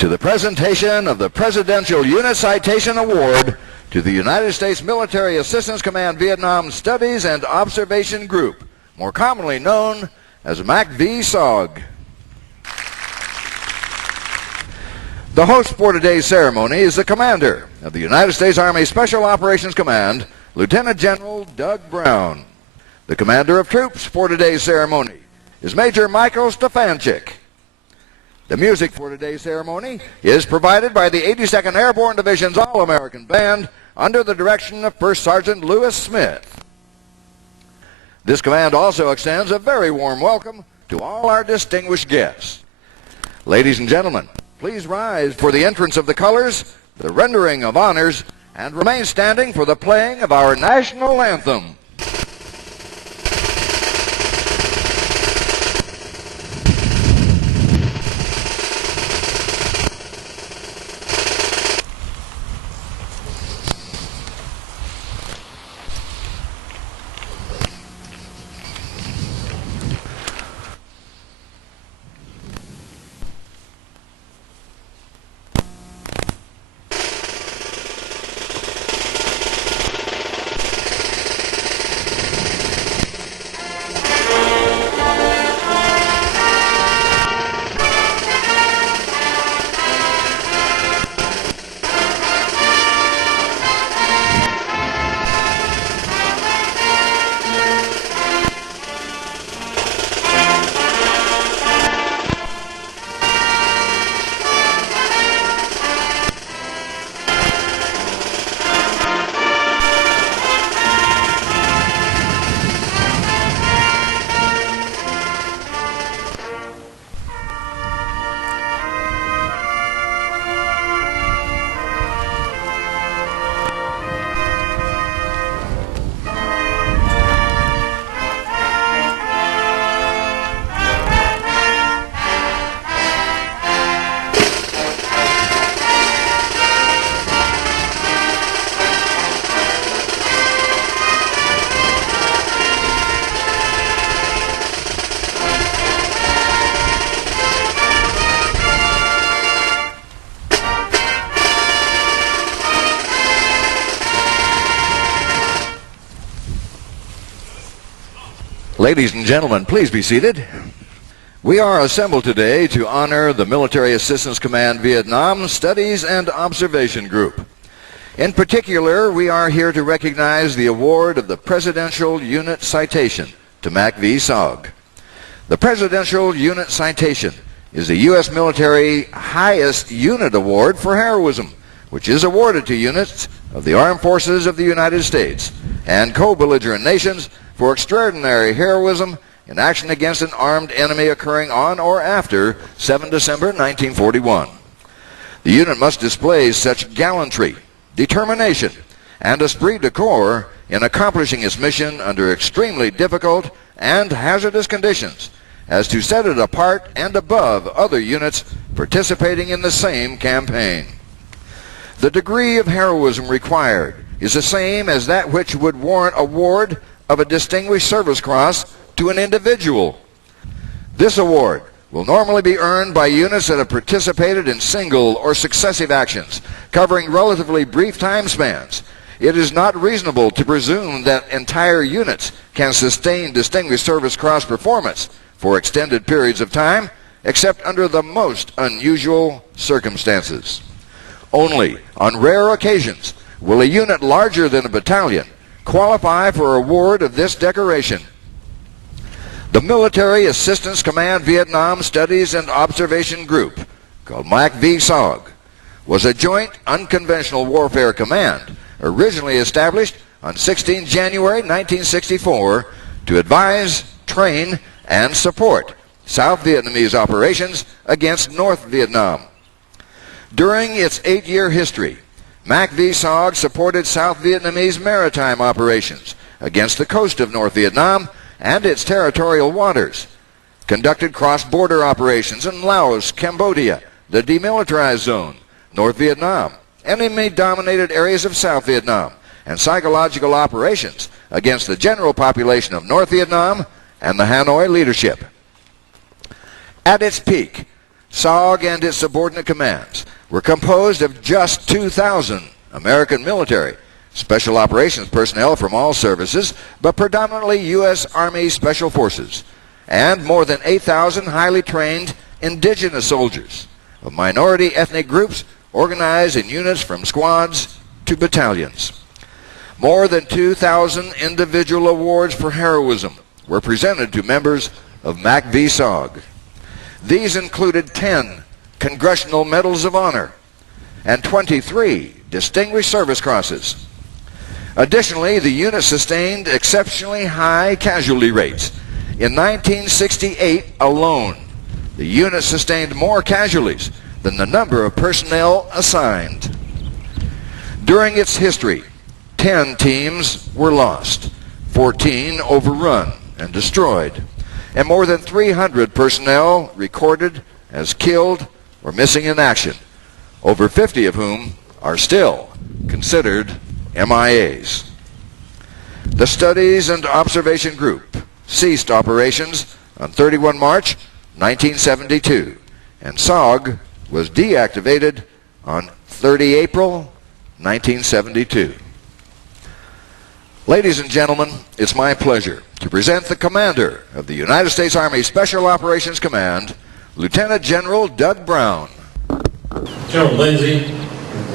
to the presentation of the Presidential Unit Citation Award to the United States Military Assistance Command Vietnam Studies and Observation Group, more commonly known as MACVSOG. The host for today's ceremony is the commander of the United States Army Special Operations Command, Lieutenant General Doug Brown. The commander of troops for today's ceremony is Major Michael Stefanchik. The music for today's ceremony is provided by the 82nd Airborne Division's All-American Band under the direction of First Sergeant Lewis Smith. This command also extends a very warm welcome to all our distinguished guests. Ladies and gentlemen, please rise for the entrance of the colors, the rendering of honors, and remain standing for the playing of our national anthem. Ladies and gentlemen, please be seated. We are assembled today to honor the Military Assistance Command Vietnam Studies and Observation Group. In particular, we are here to recognize the award of the Presidential Unit Citation to MACVSOG. The Presidential Unit Citation is the U.S. military highest unit award for heroism, which is awarded to units of the Armed Forces of the United States and co-belligerent nations for extraordinary heroism in action against an armed enemy occurring on or after 7 December 1941. The unit must display such gallantry, determination, and esprit de corps in accomplishing its mission under extremely difficult and hazardous conditions as to set it apart and above other units participating in the same campaign. The degree of heroism required is the same as that which would warrant award of a Distinguished Service Cross to an individual. This award will normally be earned by units that have participated in single or successive actions covering relatively brief time spans. It is not reasonable to presume that entire units can sustain Distinguished Service Cross performance for extended periods of time, except under the most unusual circumstances. Only on rare occasions will a unit larger than a battalion qualify for award of this decoration. The Military Assistance Command Vietnam Studies and Observation Group, called MACVSOG, was a joint unconventional warfare command originally established on 16 January 1964 to advise, train, and support South Vietnamese operations against North Vietnam. During its 8-year history, MACVSOG supported South Vietnamese maritime operations against the coast of North Vietnam and its territorial waters, conducted cross-border operations in Laos, Cambodia, the demilitarized zone, North Vietnam, enemy-dominated areas of South Vietnam, and psychological operations against the general population of North Vietnam and the Hanoi leadership. At its peak, SOG and its subordinate commands were composed of just 2,000 American military special operations personnel from all services, but predominantly U.S. Army Special Forces, and more than 8,000 highly trained indigenous soldiers of minority ethnic groups organized in units from squads to battalions. More than 2,000 individual awards for heroism were presented to members of MACVSOG. These included 10 Congressional Medals of Honor and 23 Distinguished Service Crosses. Additionally, the unit sustained exceptionally high casualty rates. In 1968 alone, the unit sustained more casualties than the number of personnel assigned. During its history, 10 teams were lost, 14 overrun and destroyed, and more than 300 personnel recorded as killed or missing in action, over 50 of whom are still considered MIAs. The Studies and Observation Group ceased operations on 31 March 1972, and SOG was deactivated on 30 April 1972. Ladies and gentlemen, it's my pleasure to present the Commander of the United States Army Special Operations Command, Lieutenant General Doug Brown. General Lindsay,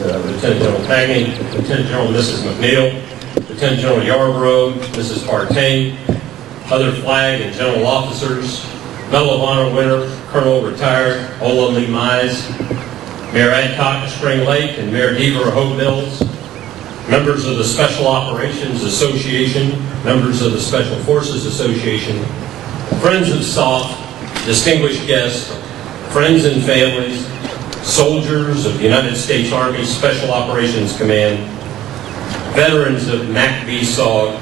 Lieutenant General Pagney, Lieutenant General Mrs. McNeil, Lieutenant General Yarborough, Mrs. Partain, other flag and general officers, Medal of Honor winner, Colonel retired Ola Lee Mize, Mayor Adcock of Spring Lake and Mayor Deaver of Hope Mills, members of the Special Operations Association, members of the Special Forces Association, friends of SOF, distinguished guests, friends and families, soldiers of the United States Army Special Operations Command, veterans of MACVSOG,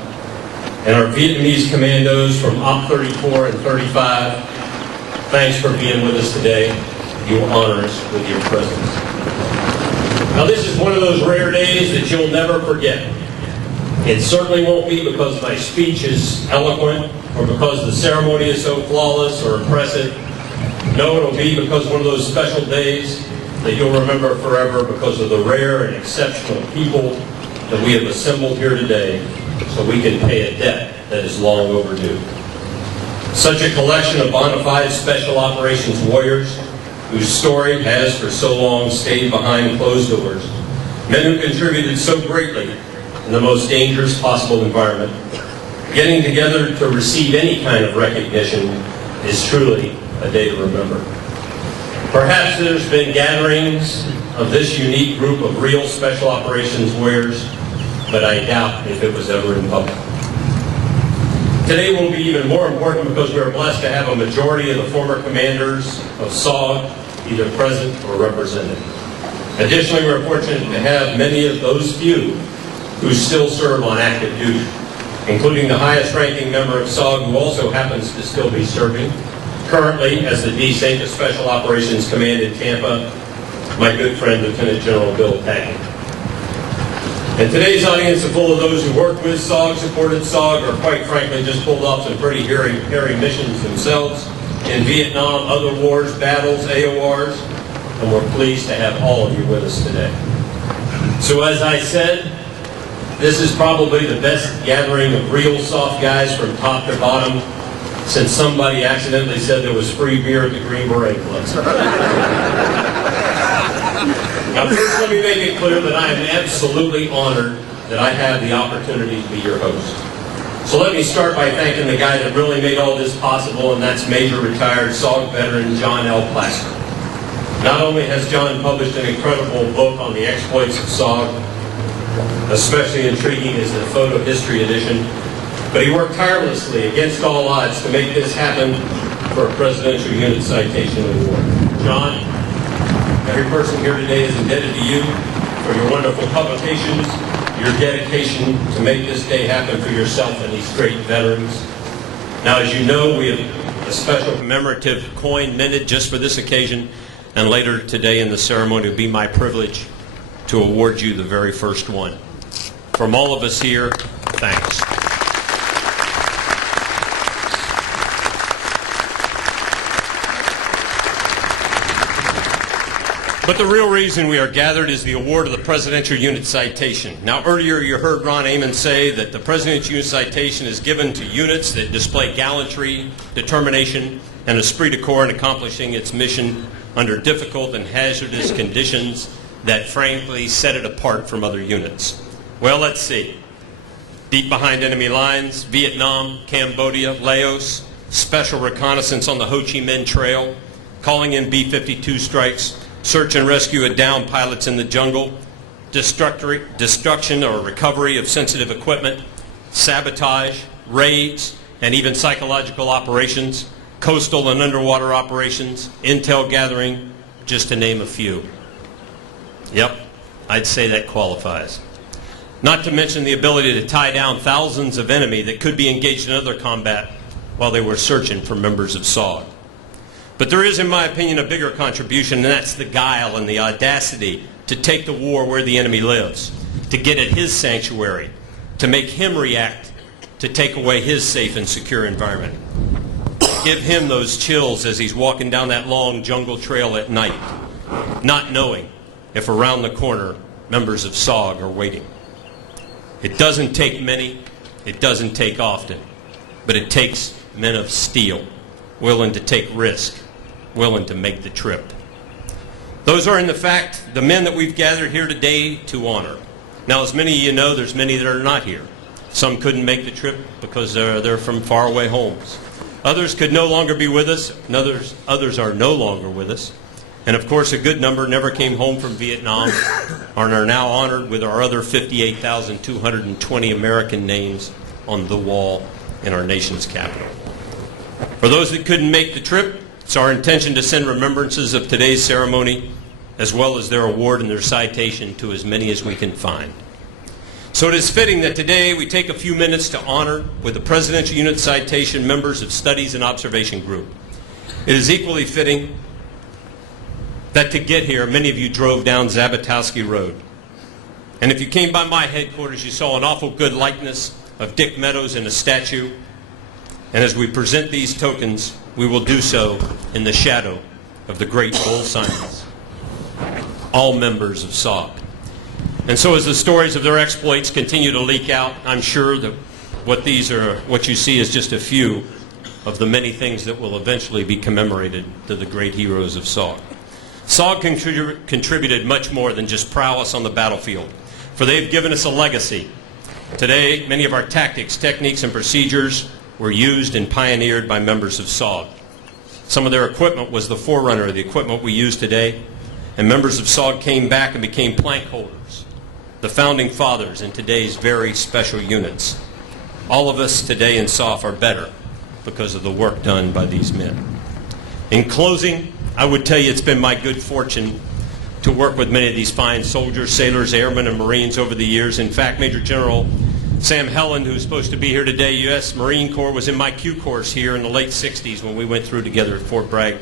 and our Vietnamese commandos from Op 34 and 35, thanks for being with us today. You will honor us with your presence. Now, this is one of those rare days that you'll never forget. It certainly won't be because my speech is eloquent or because the ceremony is so flawless or impressive. No, it'll be because one of those special days that you'll remember forever because of the rare and exceptional people that we have assembled here today so we can pay a debt that is long overdue. Such a collection of bona fide special operations warriors whose story has for so long stayed behind closed doors, men who contributed so greatly in the most dangerous possible environment. Getting together to receive any kind of recognition is truly a day to remember. Perhaps there's been gatherings of this unique group of real special operations warriors, but I doubt if it was ever in public. Today will be even more important because we are blessed to have a majority of the former commanders of SOG either present or represented. Additionally, we're fortunate to have many of those few who still serve on active duty, including the highest ranking member of SOG who also happens to still be serving, currently as the D-Sync of Special Operations Command in Tampa, my good friend Lieutenant General Bill Pagney. And today's audience is full of those who worked with SOG, supported SOG, or quite frankly just pulled off some pretty hairy missions themselves in Vietnam, other wars, battles, AORs, and we're pleased to have all of you with us today. So as I said, this is probably the best gathering of real soft guys from top to bottom since somebody accidentally said there was free beer at the Green Beret Club. Now first let me make it clear that I am absolutely honored that I have the opportunity to be your host. So let me start by thanking the guy that really made all this possible, and that's Major retired SOG veteran John L. Plasker. Not only has John published an incredible book on the exploits of SOG, especially intriguing is the photo history edition, but he worked tirelessly against all odds to make this happen for a Presidential Unit Citation Award. John, every person here today is indebted to you for your wonderful publications, your dedication to make this day happen for yourself and these great veterans. Now, as you know, we have a special commemorative coin minted just for this occasion, and later today in the ceremony it will be my privilege to award you the very first one. From all of us here, thanks. But the real reason we are gathered is the award of the Presidential Unit Citation. Now, earlier you heard Ron Amon say that the Presidential Unit Citation is given to units that display gallantry, determination, and esprit de corps in accomplishing its mission under difficult and hazardous conditions that frankly set it apart from other units. Well, let's see. Deep behind enemy lines, Vietnam, Cambodia, Laos, special reconnaissance on the Ho Chi Minh Trail, calling in B-52 strikes, search and rescue of downed pilots in the jungle, destruction or recovery of sensitive equipment, sabotage, raids, and even psychological operations, coastal and underwater operations, intel gathering, just to name a few. Yep, I'd say that qualifies. Not to mention the ability to tie down thousands of enemy that could be engaged in other combat while they were searching for members of SOG. But there is, in my opinion, a bigger contribution, and that's the guile and the audacity to take the war where the enemy lives, to get at his sanctuary, to make him react, to take away his safe and secure environment. Give him those chills as he's walking down that long jungle trail at night, not knowing if around the corner members of SOG are waiting. It doesn't take many, it doesn't take often, but it takes men of steel, willing to take risk, willing to make the trip. Those are, in the fact, the men that we've gathered here today to honor. Now, as many of you know, there's many that are not here. Some couldn't make the trip because they're from faraway homes. Others could no longer be with us, and others are no longer with us. And of course, a good number never came home from Vietnam and are now honored with our other 58,220 American names on the wall in our nation's capital. For those that couldn't make the trip, it's our intention to send remembrances of today's ceremony, as well as their award and their citation, to as many as we can find. So it is fitting that today we take a few minutes to honor with the Presidential Unit Citation members of Studies and Observation Group. It is equally fitting that to get here, many of you drove down Zabatowski Road. And if you came by my headquarters, you saw an awful good likeness of Dick Meadows in a statue. And as we present these tokens, we will do so in the shadow of the great Bull Simons, all members of SOG. And so as the stories of their exploits continue to leak out, I'm sure that what you see is just a few of the many things that will eventually be commemorated to the great heroes of SOG. SOG contributed much more than just prowess on the battlefield, for they've given us a legacy. Today, many of our tactics, techniques, and procedures were used and pioneered by members of SOG. Some of their equipment was the forerunner of the equipment we use today, and members of SOG came back and became plank holders, the founding fathers in today's very special units. All of us today in SOF are better because of the work done by these men. In closing, I would tell you it's been my good fortune to work with many of these fine soldiers, sailors, airmen, and Marines over the years. In fact, Major General Sam Helland, who's supposed to be here today, U.S. Marine Corps, was in my Q course here in the late 60s when we went through together at Fort Bragg.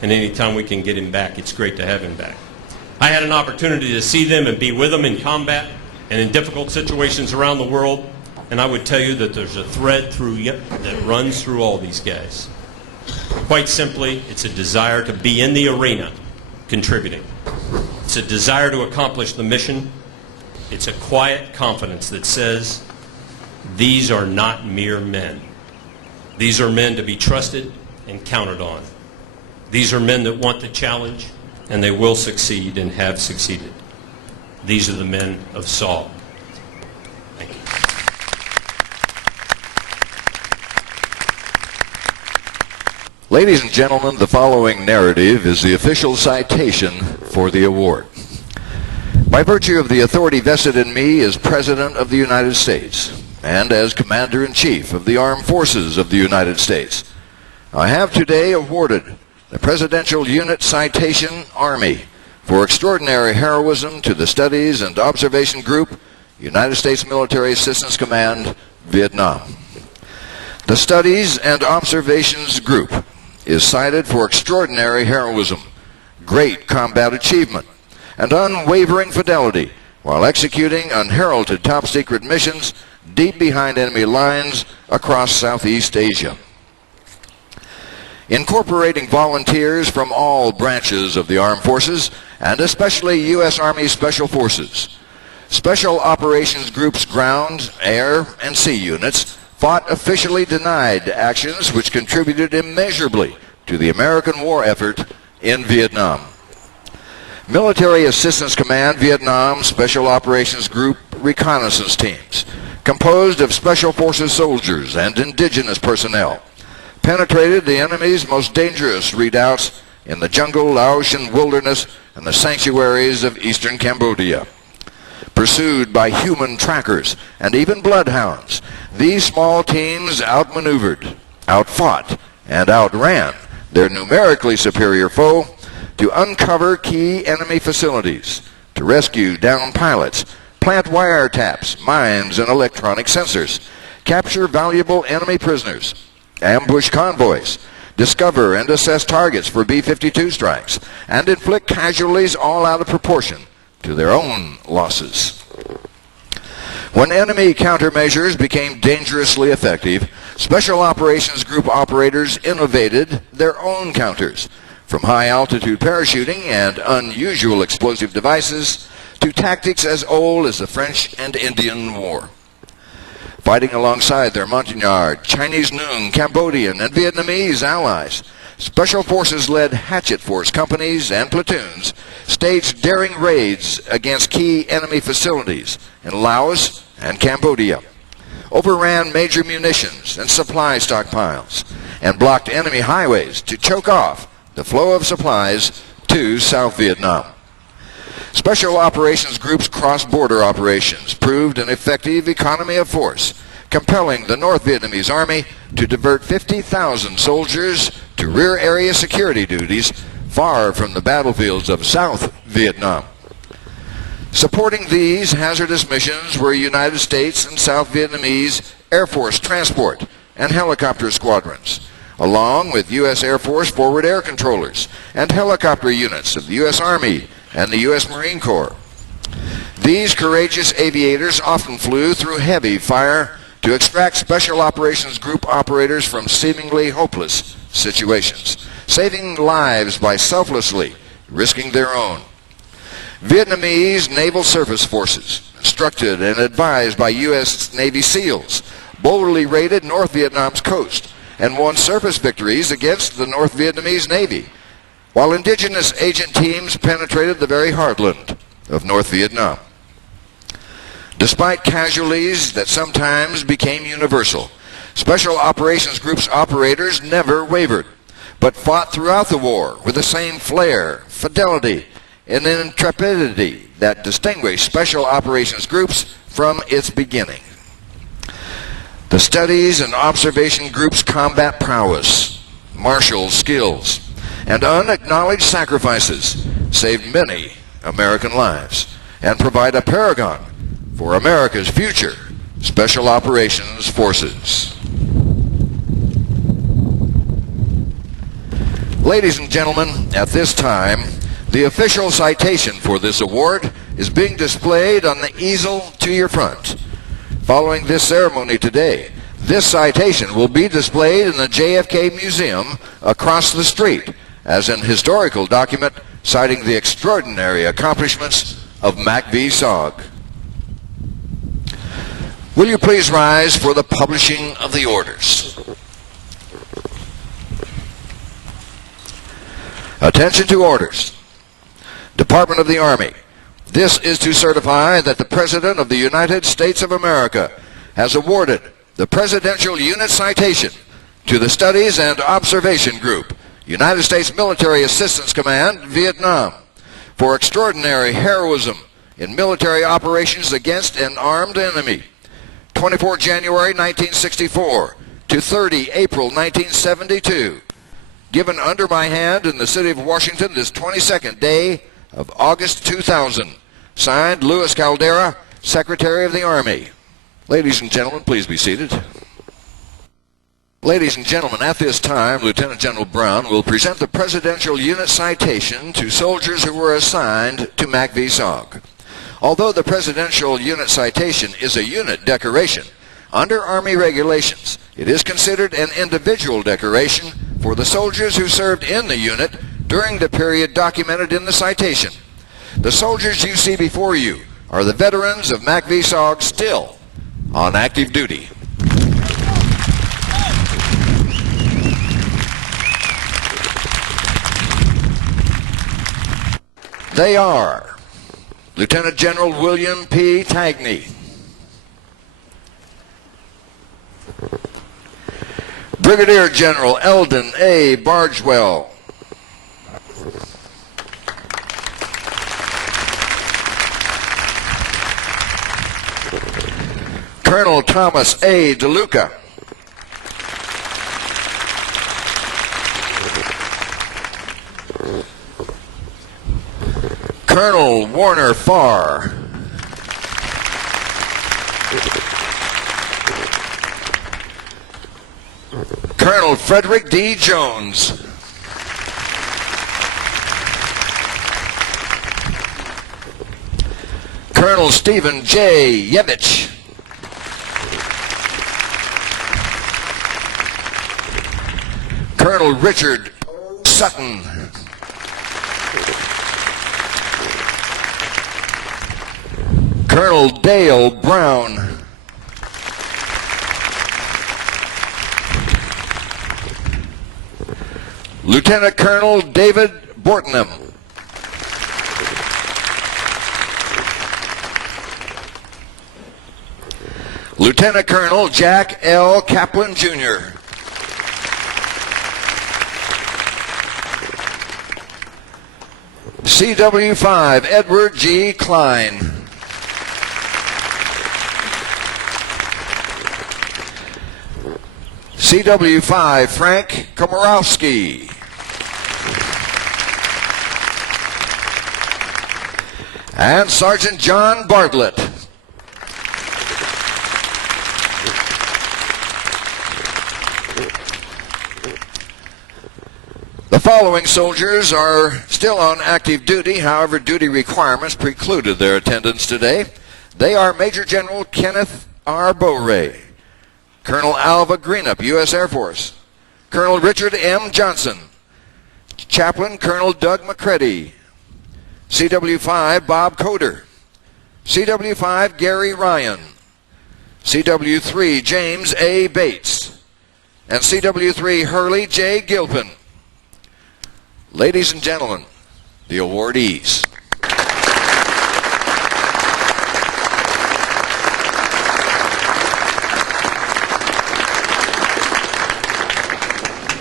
And anytime we can get him back, it's great to have him back. I had an opportunity to see them and be with them in combat and in difficult situations around the world. And I would tell you that there's a thread that runs through all these guys. Quite simply, it's a desire to be in the arena, contributing. It's a desire to accomplish the mission. It's a quiet confidence that says, these are not mere men. These are men to be trusted and counted on. These are men that want the challenge, and they will succeed and have succeeded. These are the men of SOG. Thank you. Ladies and gentlemen, the following narrative is the official citation for the award. By virtue of the authority vested in me as President of the United States and as Commander-in-Chief of the Armed Forces of the United States, I have today awarded the Presidential Unit Citation Army for extraordinary heroism to the Studies and Observation Group, United States Military Assistance Command, Vietnam. The Studies and Observations Group is cited for extraordinary heroism, great combat achievement, and unwavering fidelity while executing unheralded top-secret missions deep behind enemy lines across Southeast Asia. incorporating volunteers from all branches of the armed forces and especially U.S. Army Special Forces. Special Operations Group's ground, air, and sea units fought officially denied actions which contributed immeasurably to the American war effort in Vietnam. Military Assistance Command Vietnam Special Operations Group reconnaissance teams, composed of Special Forces soldiers and indigenous personnel, penetrated the enemy's most dangerous redoubts in the jungle, Laotian wilderness, and the sanctuaries of eastern Cambodia. Pursued by human trackers and even bloodhounds, these small teams outmaneuvered, outfought, and outran their numerically superior foe to uncover key enemy facilities, to rescue downed pilots, plant wiretaps, mines, and electronic sensors, capture valuable enemy prisoners, ambush convoys, discover and assess targets for B-52 strikes, and inflict casualties all out of proportion to their own losses. When enemy countermeasures became dangerously effective, Special Operations Group operators innovated their own counters, from high-altitude parachuting and unusual explosive devices to tactics as old as the French and Indian War. Fighting alongside their Montagnard, Chinese Nung, Cambodian, and Vietnamese allies, Special Forces-led hatchet force companies and platoons staged daring raids against key enemy facilities in Laos and Cambodia, overran major munitions and supply stockpiles, and blocked enemy highways to choke off the flow of supplies to South Vietnam. Special Operations Group's cross-border operations proved an effective economy of force, compelling the North Vietnamese Army to divert 50,000 soldiers to rear area security duties far from the battlefields of South Vietnam. Supporting these hazardous missions were United States and South Vietnamese Air Force transport and helicopter squadrons, along with U.S. Air Force forward air controllers and helicopter units of the U.S. Army and the U.S. Marine Corps. These courageous aviators often flew through heavy fire to extract Special Operations Group operators from seemingly hopeless situations, saving lives by selflessly risking their own. Vietnamese Naval Surface Forces, instructed and advised by U.S. Navy SEALs, boldly raided North Vietnam's coast and won surface victories against the North Vietnamese Navy, while indigenous agent teams penetrated the very heartland of North Vietnam. Despite casualties that sometimes became universal, Special Operations Group's operators never wavered, but fought throughout the war with the same flair, fidelity, and intrepidity that distinguished Special Operations Groups from its beginning. The Studies and Observation Group's combat prowess, martial skills, and unacknowledged sacrifices saved many American lives and provide a paragon for America's future Special Operations Forces. Ladies and gentlemen, at this time, the official citation for this award is being displayed on the easel to your front. Following this ceremony today, this citation will be displayed in the JFK Museum across the street as an historical document citing the extraordinary accomplishments of MACVSOG. Will you please rise for the publishing of the orders? Attention to orders. Department of the Army. This is to certify that the President of the United States of America has awarded the Presidential Unit Citation to the Studies and Observation Group, United States Military Assistance Command, Vietnam, for extraordinary heroism in military operations against an armed enemy, 24 January 1964 to 30 April 1972, given under my hand in the city of Washington this 22nd day of August 2000. Signed, Louis Caldera, Secretary of the Army. Ladies and gentlemen, please be seated. Ladies and gentlemen, at this time, Lieutenant General Brown will present the Presidential Unit Citation to soldiers who were assigned to MACVSOG. Although the Presidential Unit Citation is a unit decoration, Under Army regulations, it is considered an individual decoration for the soldiers who served in the unit during the period documented in the citation. The soldiers you see before you are the veterans of MACVSOG still on active duty. They are Lieutenant General William P. Tagney, Brigadier General Eldon A. Bargewell, Colonel Thomas A. DeLuca, Colonel Warner Farr, Colonel Frederick D. Jones, Colonel Stephen J. Yevich, Colonel Richard Sutton, Colonel Dale Brown, Lieutenant Colonel David Bortnam, Lieutenant Colonel Jack L. Kaplan, Jr., CW5 Edward G. Klein, CW5 Frank Komorowski, and Sergeant John Bartlett. The following soldiers are still on active duty, however, duty requirements precluded their attendance today. They are Major General Kenneth R. Bowray, Colonel Alva Greenup, U.S. Air Force, Colonel Richard M. Johnson, Chaplain Colonel Doug McCready, CW5 Bob Coder, CW5 Gary Ryan, CW3 James A. Bates, and CW3 Hurley J. Gilpin. Ladies and gentlemen, the awardees.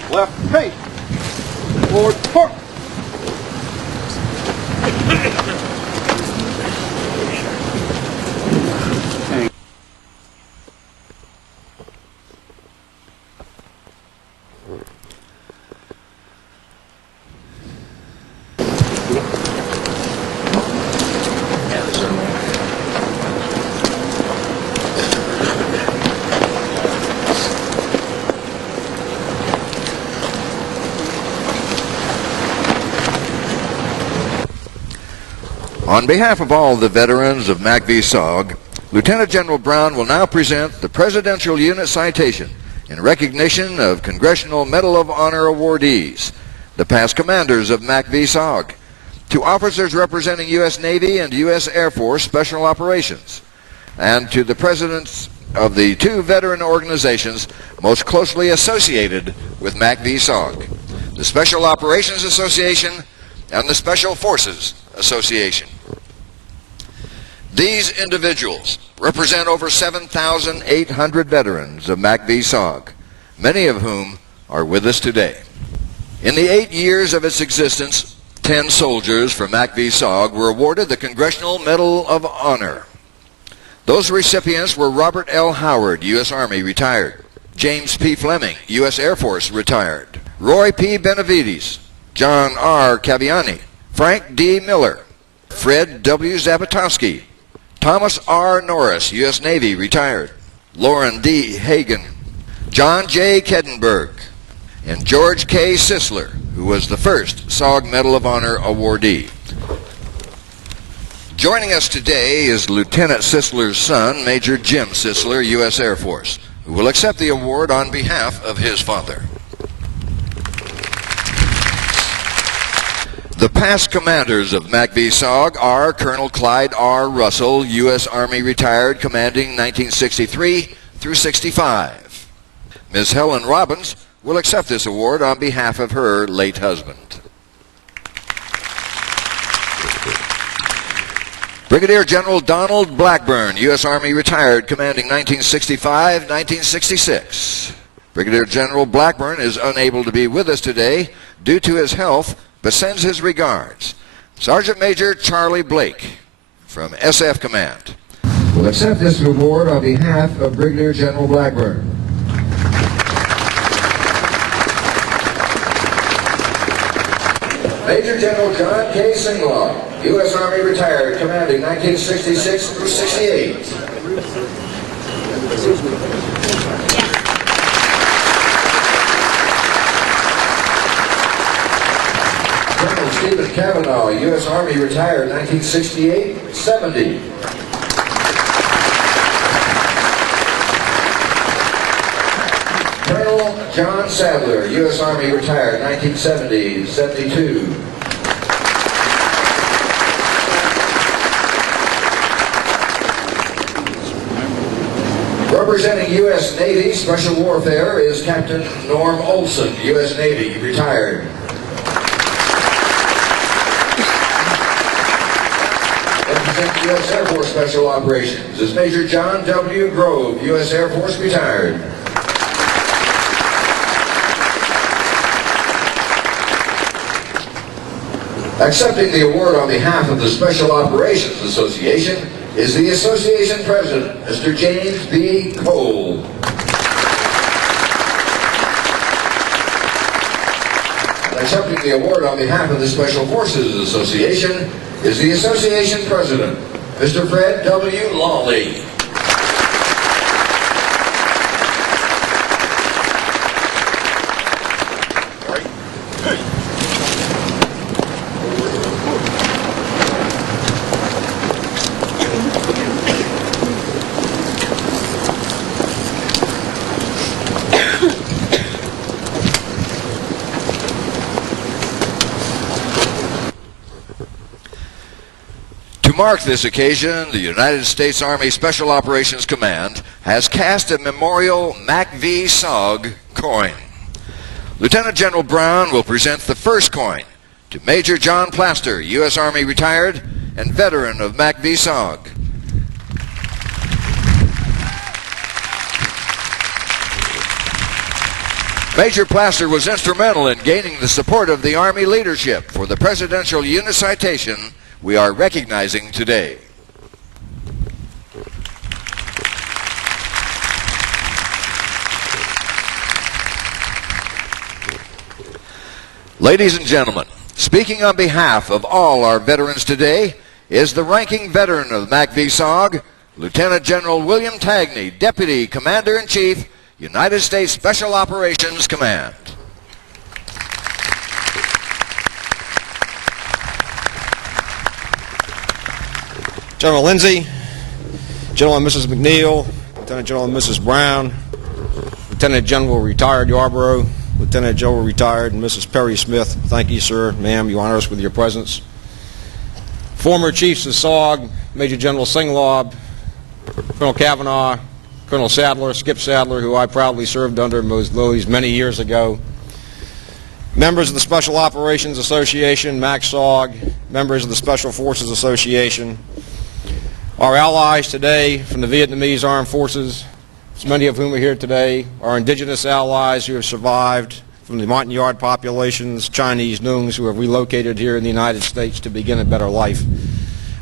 Left feet. Forward foot. On behalf of all the veterans of MACVSOG, Lieutenant General Brown will now present the Presidential Unit Citation in recognition of Congressional Medal of Honor awardees, the past commanders of MACVSOG, to officers representing U.S. Navy and U.S. Air Force Special Operations, and to the presidents of the two veteran organizations most closely associated with MACVSOG, the Special Operations Association and the Special Forces Association. These individuals represent over 7,800 veterans of MACVSOG, many of whom are with us today. In the 8 years of its existence, 10 soldiers from MACVSOG were awarded the Congressional Medal of Honor. Those recipients were Robert L. Howard, U.S. Army, retired; James P. Fleming, U.S. Air Force, retired; Roy P. Benavides, John R. Caviani, Frank D. Miller, Fred W. Zabatowski, Thomas R. Norris, U.S. Navy, retired; Lauren D. Hagan, John J. Kedenberg, and George K. Sisler, who was the first SOG Medal of Honor awardee. Joining us today is Lieutenant Sisler's son, Major Jim Sisler, U.S. Air Force, who will accept the award on behalf of his father. The past commanders of MACVSOG are Colonel Clyde R. Russell, U.S. Army retired, commanding 1963 through 65. Ms. Helen Robbins will accept this award on behalf of her late husband. Brigadier General Donald Blackburn, U.S. Army retired, commanding 1965-1966. Brigadier General Blackburn is unable to be with us today due to his health, but sends his regards. Sergeant Major Charlie Blake from SF Command will accept this award on behalf of Brigadier General Blackburn. Major General John K. Singlaw, U.S. Army retired, commanding 1966 through 68. Colonel Stephen Cavanaugh, U.S. Army retired, 1968-70. Colonel John Sadler, U.S. Army retired, 1970-72. Representing U.S. Navy Special Warfare is Captain Norm Olson, U.S. Navy, retired. Representing U.S. Air Force Special Operations is Major John W. Grove, U.S. Air Force, retired. Accepting the award on behalf of the Special Operations Association is the Association President, Mr. James B. Cole. And accepting the award on behalf of the Special Forces Association is the Association President, Mr. Fred W. Lawley. To mark this occasion, the United States Army Special Operations Command has cast a memorial MACVSOG coin. Lieutenant General Brown will present the first coin to Major John Plaster, U.S. Army retired and veteran of MACVSOG. Major Plaster was instrumental in gaining the support of the Army leadership for the Presidential Unit Citation we are recognizing today. Ladies and gentlemen, speaking on behalf of all our veterans today is the ranking veteran of MACVSOG, Lieutenant General William Tagney, Deputy Commander-in-Chief, United States Special Operations Command. General Lindsay, General and Mrs. McNeil, Lieutenant General and Mrs. Brown, Lieutenant General retired Yarborough, Lieutenant General retired and Mrs. Perry Smith, thank you, sir, ma'am, you honor us with your presence. Former Chiefs of SOG, Major General Singlaw, Colonel Cavanaugh, Colonel Sadler, Skip Sadler, who I proudly served under those many years ago. Members of the Special Operations Association, MACVSOG, members of the Special Forces Association, our allies today from the Vietnamese Armed Forces, many of whom are here today, our indigenous allies who have survived from the Montagnard populations, Chinese Noongs who have relocated here in the United States to begin a better life.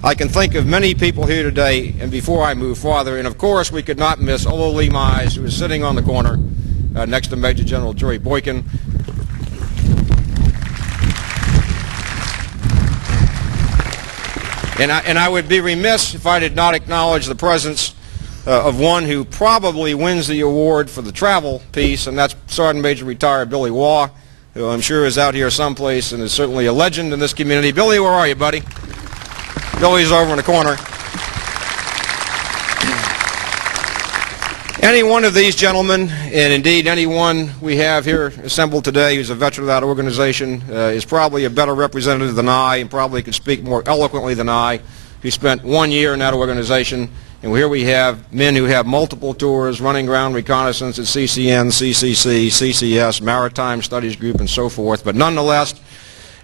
I can think of many people here today, and before I move farther, and of course we could not miss Olo Lee Mize, who is sitting on the corner next to Major General Joey Boykin. And I would be remiss if I did not acknowledge the presence of one who probably wins the award for the travel piece, and that's Sergeant Major retired Billy Waugh, who I'm sure is out here someplace and is certainly a legend in this community. Billy, where are you, buddy? Billy's over in the corner. Any one of these gentlemen, and indeed anyone we have here assembled today who's a veteran of that organization, is probably a better representative than I, and probably could speak more eloquently than I, who spent 1 year in that organization. And here we have men who have multiple tours, running ground reconnaissance at CCN, CCC, CCS, Maritime Studies Group, and so forth. But nonetheless,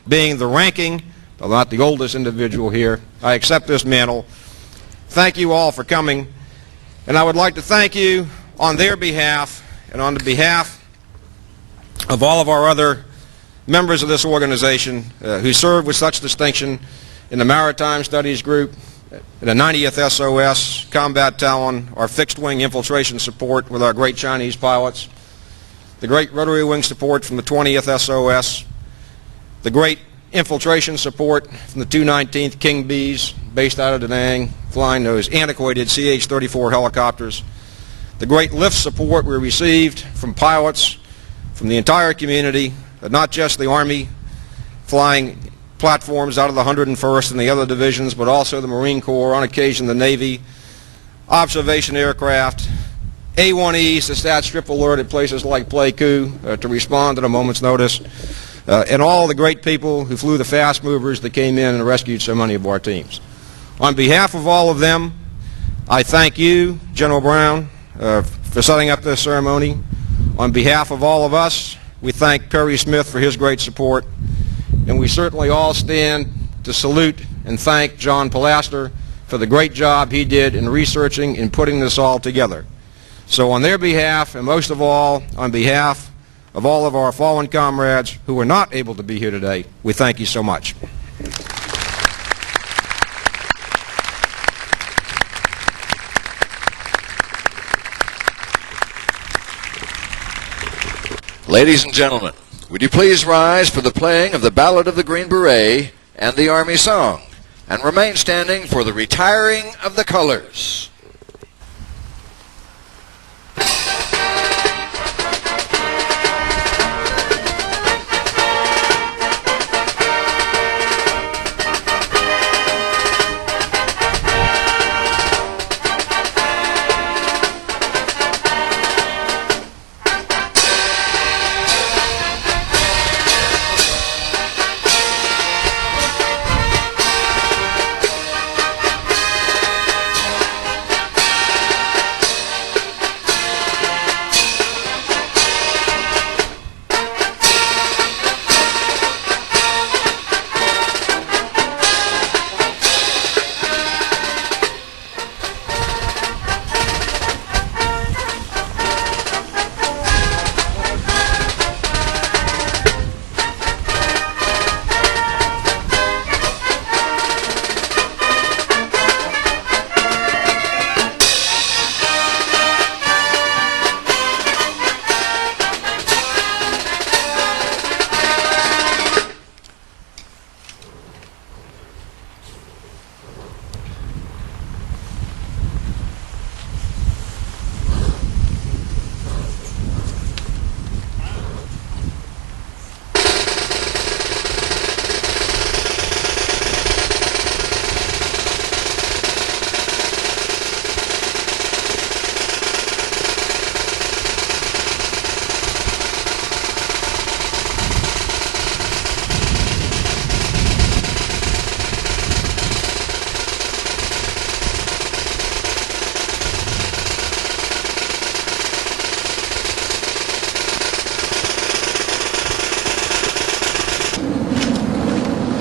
being the ranking, though not the oldest individual here, I accept this mantle. Thank you all for coming. And I would like to thank you on their behalf and on the behalf of all of our other members of this organization who serve with such distinction in the Maritime Studies Group, in the 90th SOS, Combat Talon, our fixed-wing infiltration support with our great Chinese pilots, the great rotary wing support from the 20th SOS, the great infiltration support from the 219th King Bees, based out of Da Nang, flying those antiquated CH-34 helicopters, the great lift support we received from pilots from the entire community, not just the Army flying platforms out of the 101st and the other divisions, but also the Marine Corps, on occasion the Navy, observation aircraft, A-1Es to stat strip alert at places like Pleiku to respond at a moment's notice, and all the great people who flew the fast movers that came in and rescued so many of our teams. On behalf of all of them, I thank you, General Brown, for setting up this ceremony. On behalf of all of us, we thank Perry Smith for his great support, and we certainly all stand to salute and thank John Pilaster for the great job he did in researching and putting this all together. So on their behalf, and most of all on behalf of all of our fallen comrades who were not able to be here today, we thank you so much. Ladies and gentlemen, would you please rise for the playing of the Ballad of the Green Beret and the Army Song, and remain standing for the retiring of the colors.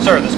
Sir, this